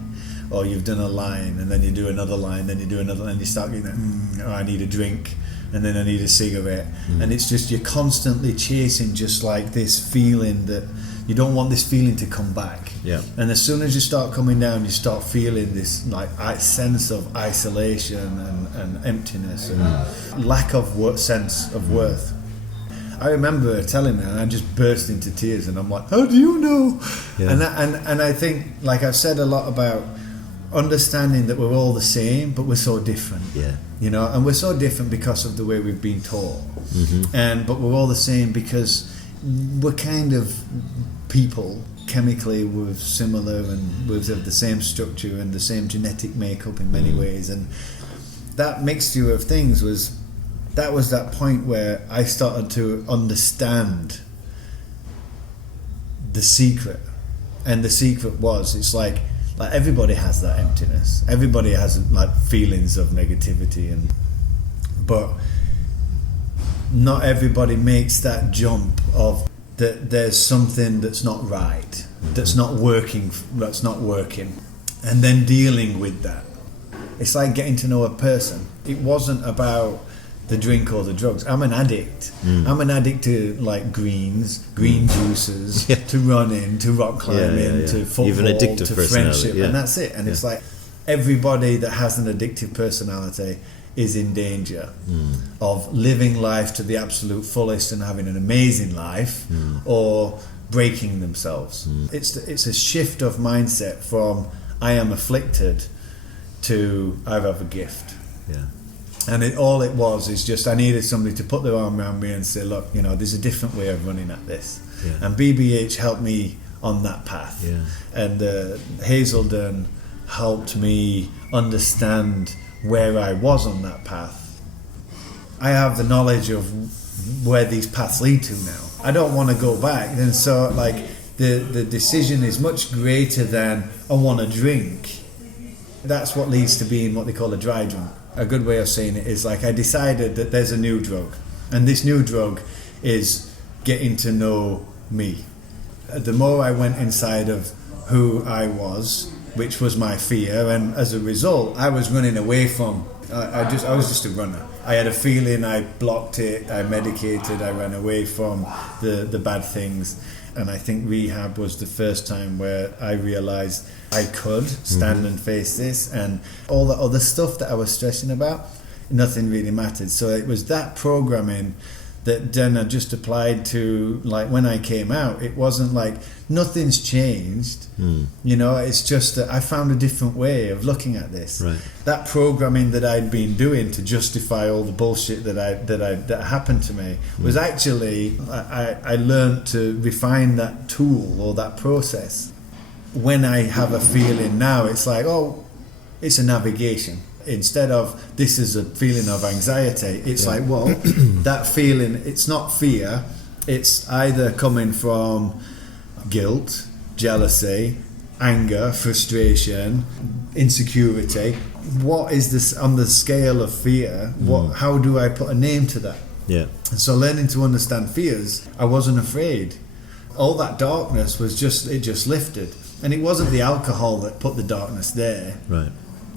or you've done a line, and then you do another line, then you do another, and you start getting that, I need a drink, and then I need a cigarette. And it's just, you're constantly chasing just like this feeling that you don't want this feeling to come back. Yeah. And as soon as you start coming down, you start feeling this like sense of isolation and emptiness and lack of sense of worth. I remember telling her, and I just burst into tears, and I'm like, how do you know? And I think, like I've said a lot about understanding that we're all the same, but we're so different. Yeah. You know, and we're so different because of the way we've been taught. But we're all the same because we're kind of people chemically. We're similar, and we have the same structure and the same genetic makeup in many ways. And that mixture of things was that point where I started to understand the secret. And the secret was, it's like everybody has that emptiness. Everybody has like feelings of negativity, but not everybody makes that jump of that there's something that's not right, that's not working, and then dealing with that. It's like getting to know a person. It wasn't about the drink or the drugs. I'm an addict. I'm an addict to like green juices, to running, to rock climbing, to football, to friendship, and that's it. And it's like everybody that has an addictive personality is in danger of living life to the absolute fullest and having an amazing life, or breaking themselves. It's a shift of mindset from I am afflicted to I have a gift. Yeah. And all it was is just I needed somebody to put their arm around me and say, look, you know, there's a different way of running at this. Yeah. And BBH helped me on that path. Yeah. And Hazelden helped me understand where I was on that path. I have the knowledge of where these paths lead to now. I don't want to go back. And so, like, the decision is much greater than I want to drink. That's what leads to being what they call a dry drunk. A good way of saying it is like I decided that there's a new drug, and this new drug is getting to know me. The more I went inside of who I was, which was my fear, and as a result I was running away from I was just a runner. I had a feeling, I blocked it, I medicated, I ran away from the bad things. And I think rehab was the first time where I realised I could stand and face this, and all the other stuff that I was stressing about, nothing really mattered. So it was that programming that then I just applied to, like, when I came out. It wasn't like nothing's changed, you know, it's just that I found a different way of looking at this. Right. That programming that I'd been doing to justify all the bullshit that happened to me was actually, I learned to refine that tool or that process. When I have a feeling now, it's like, oh, it's a navigation. Instead of this is a feeling of anxiety, it's like, well, that feeling, it's not fear, it's either coming from guilt, jealousy, anger, frustration, insecurity. What is this on the scale of fear? How do I put a name to that? Yeah. And so learning to understand fears, I wasn't afraid. All that darkness was just lifted. And it wasn't the alcohol that put the darkness there. Right.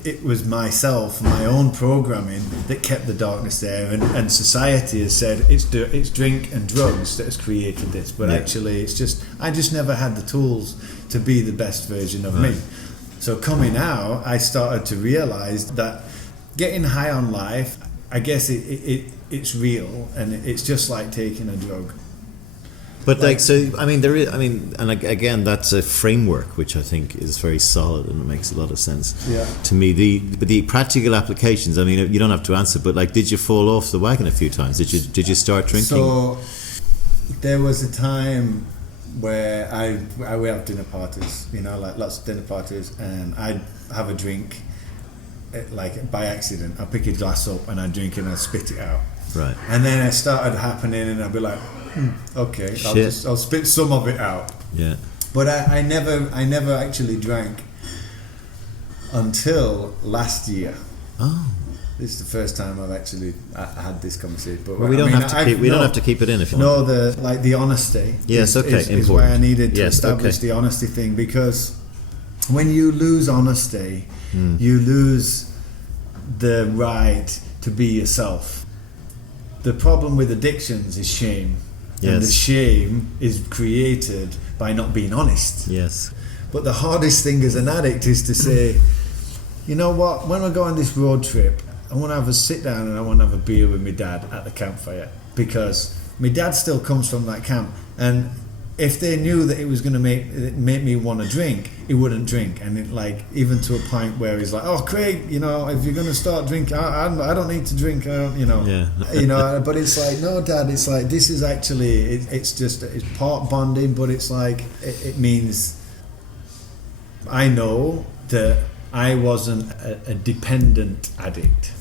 It was myself, my own programming that kept the darkness there, and society has said it's drink and drugs that has created this, but actually it's just I just never had the tools to be the best version of me. So coming out, I started to realise that getting high on life, I guess it's real, and it's just like taking a drug. But and again, that's a framework which I think is very solid and it makes a lot of sense to me. The practical applications, I mean, you don't have to answer, but like, did you fall off the wagon a few times? Did you start drinking? So there was a time where I would have dinner parties, you know, like lots of dinner parties, and I'd have a drink, like by accident. I'd pick a glass up and I'd drink it and I'd spit it out. Right. And then it started happening, and I'd be like, okay, I'll spit some of it out. Yeah. But I never actually drank until last year. Oh. This is the first time I've actually had this conversation. But we don't have to keep it in if you want. No, the honesty. Yes, is why I needed to establish the honesty thing, because when you lose honesty, you lose the right to be yourself. The problem with addictions is shame. Yes. And the shame is created by not being honest. Yes. But the hardest thing as an addict is to say, you know what, when I go on this road trip, I want to have a sit down and I want to have a beer with my dad at the campfire, because my dad still comes from that camp, and if they knew that it was going to make me want to drink, he wouldn't drink. And it, like, even to a point where he's like, "Oh, Craig, you know, if you're going to start drinking, I don't need to drink," you know. Yeah. You know, but it's like, no, Dad, it's like, this is actually, it's part bonding, but it's like, it means I know that I wasn't a dependent addict,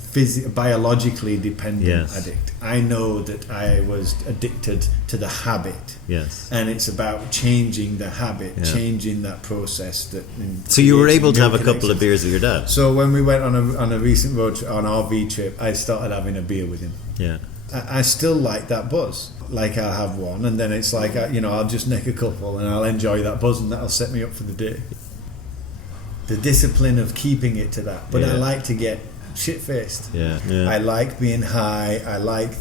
biologically dependent addict. I know that I was addicted to the habit. Yes. And it's about changing the habit, changing that process. So you were able to have a couple of beers with your dad? So when we went on a recent road trip, on RV trip, I started having a beer with him. Yeah. I still like that buzz. Like, I'll have one, and then it's like, you know, I'll just nick a couple and I'll enjoy that buzz, and that'll set me up for the day. The discipline of keeping it to that. But I like to get shit-faced. Yeah. I like being high. I like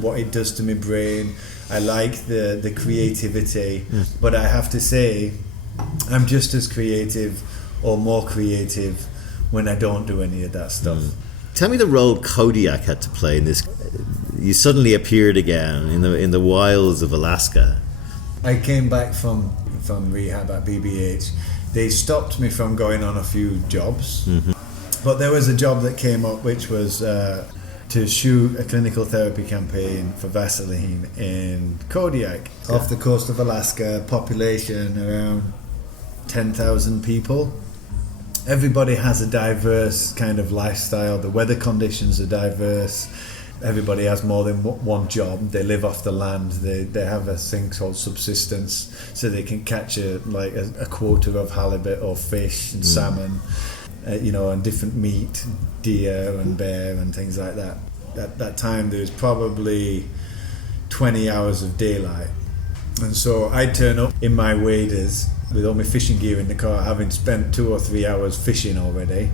what it does to my brain. I like the creativity. But I have to say, I'm just as creative or more creative when I don't do any of that stuff. Tell me the role Kodiak had to play in this. You suddenly appeared again in the wilds of Alaska. I came back from rehab at BBH. They stopped me from going on a few jobs. But there was a job that came up, which was to shoot a clinical therapy campaign for Vaseline in Kodiak, off the coast of Alaska, population around 10,000 people. Everybody has a diverse kind of lifestyle. The weather conditions are diverse. Everybody has more than one job. They live off the land. They have a thing called subsistence, so they can catch a quota of halibut or fish and salmon, you know, and different meat, deer and bear and things like that. At that time, there was probably 20 hours of daylight, and so I'd turn up in my waders with all my fishing gear in the car, having spent 2 or 3 hours fishing already.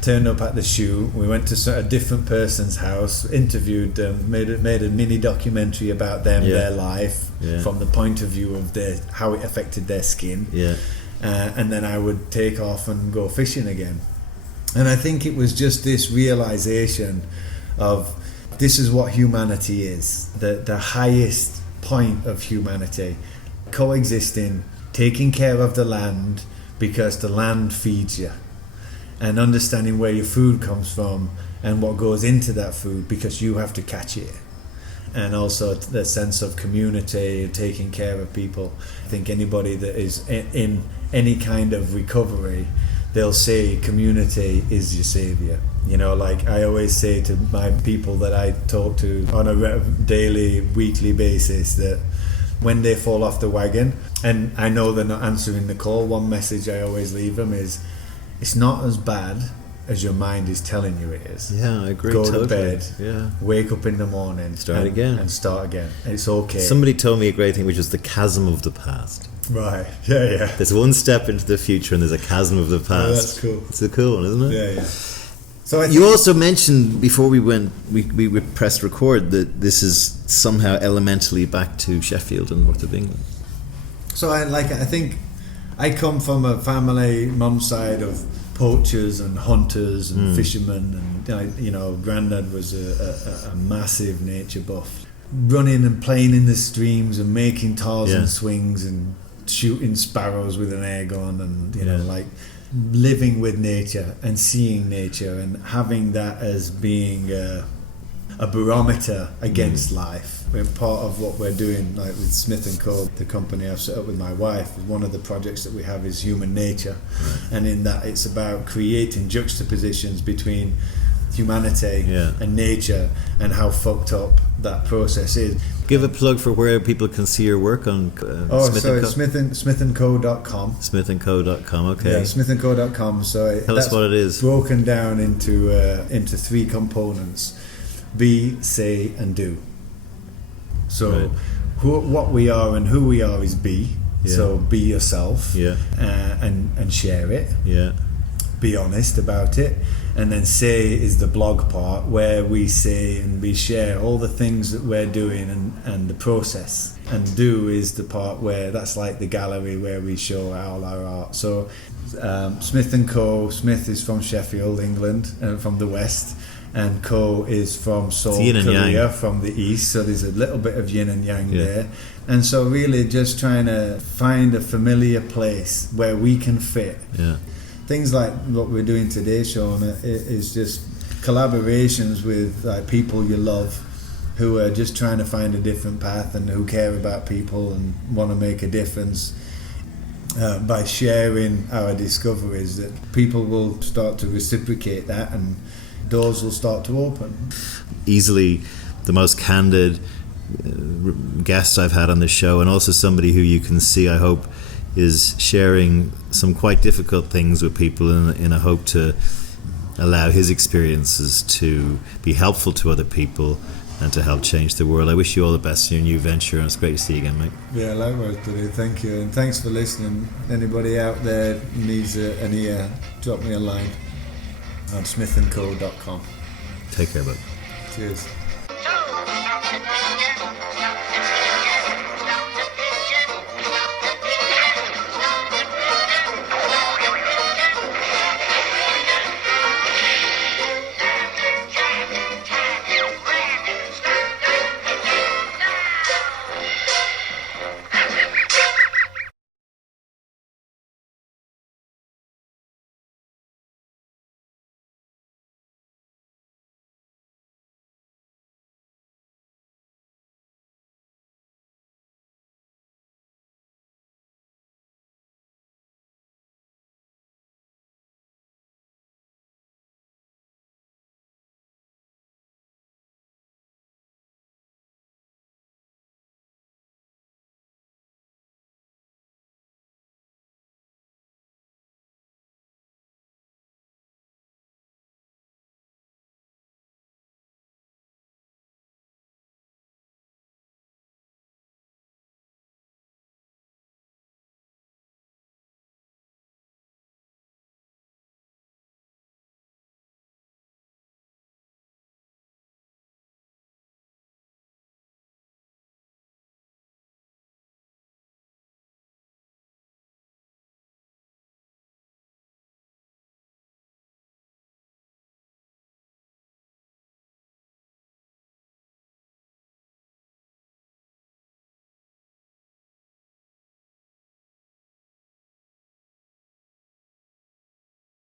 Turned up at the shoot. We went to a different person's house, interviewed them, made a mini documentary about them, their life, from the point of view of how it affected their skin. And then I would take off and go fishing again. And I think it was just this realization of, this is what humanity is, the highest point of humanity, coexisting, taking care of the land because the land feeds you, and understanding where your food comes from and what goes into that food because you have to catch it. And also the sense of community, taking care of people. I think anybody that is in any kind of recovery, they'll say community is your saviour. You know, like I always say to my people that I talk to on a daily, weekly basis, that when they fall off the wagon and I know they're not answering the call, one message I always leave them is, it's not as bad as your mind is telling you it is. Yeah, I agree. Go totally. to bed, wake up in the morning, start again. And start again. It's okay. Somebody told me a great thing, which was the chasm of the past. Right, yeah. There's one step into the future and there's a chasm of the past. Oh, that's cool. It's a cool one, isn't it? Yeah. So you also mentioned before we pressed record that this is somehow elementally back to Sheffield and north of England. So I think I come from a family, mum's side, of poachers and hunters and fishermen, and you know, Grandad was a massive nature buff, running and playing in the streams and making Tarzan swings and shooting sparrows with an air gun, and you know, like living with nature and seeing nature and having that as being a barometer against life. And part of what we're doing, like with Smith & Co., the company I've set up with my wife, one of the projects that we have is human nature. And in that, it's about creating juxtapositions between humanity and nature and how fucked up that process is. Give a plug for where people can see your work on smithandco.com. Smithandco.com, okay. Yeah, smithandco.com. So tell us what it is. Broken down into 3 components: be, say, and do. So what we are and who we are is be. So be yourself and share it. Be honest about it. And then say is the blog part, where we say and we share all the things that we're doing and the process. And do is the part where that's like the gallery where we show all our art. So Smith & Co. Smith is from Sheffield, England, from the west. and Ko is from Seoul, yin and Korea, yang. from the east, so there's a little bit of yin and yang there. And so really just trying to find a familiar place where we can fit. Yeah. Things like what we're doing today, Sean, is just collaborations with people you love, who are just trying to find a different path and who care about people and want to make a difference. By sharing our discoveries, that people will start to reciprocate that and doors will start to open. Easily the most candid guest I've had on this show, and also somebody who you can see, I hope, is sharing some quite difficult things with people in a hope to allow his experiences to be helpful to other people and to help change the world. I wish you all the best in your new venture, and it's great to see you again, mate. Yeah, likewise, buddy. Thank you, and thanks for listening. Anybody out there needs an ear, drop me a line on smithandco.com. Take care, bud. Cheers.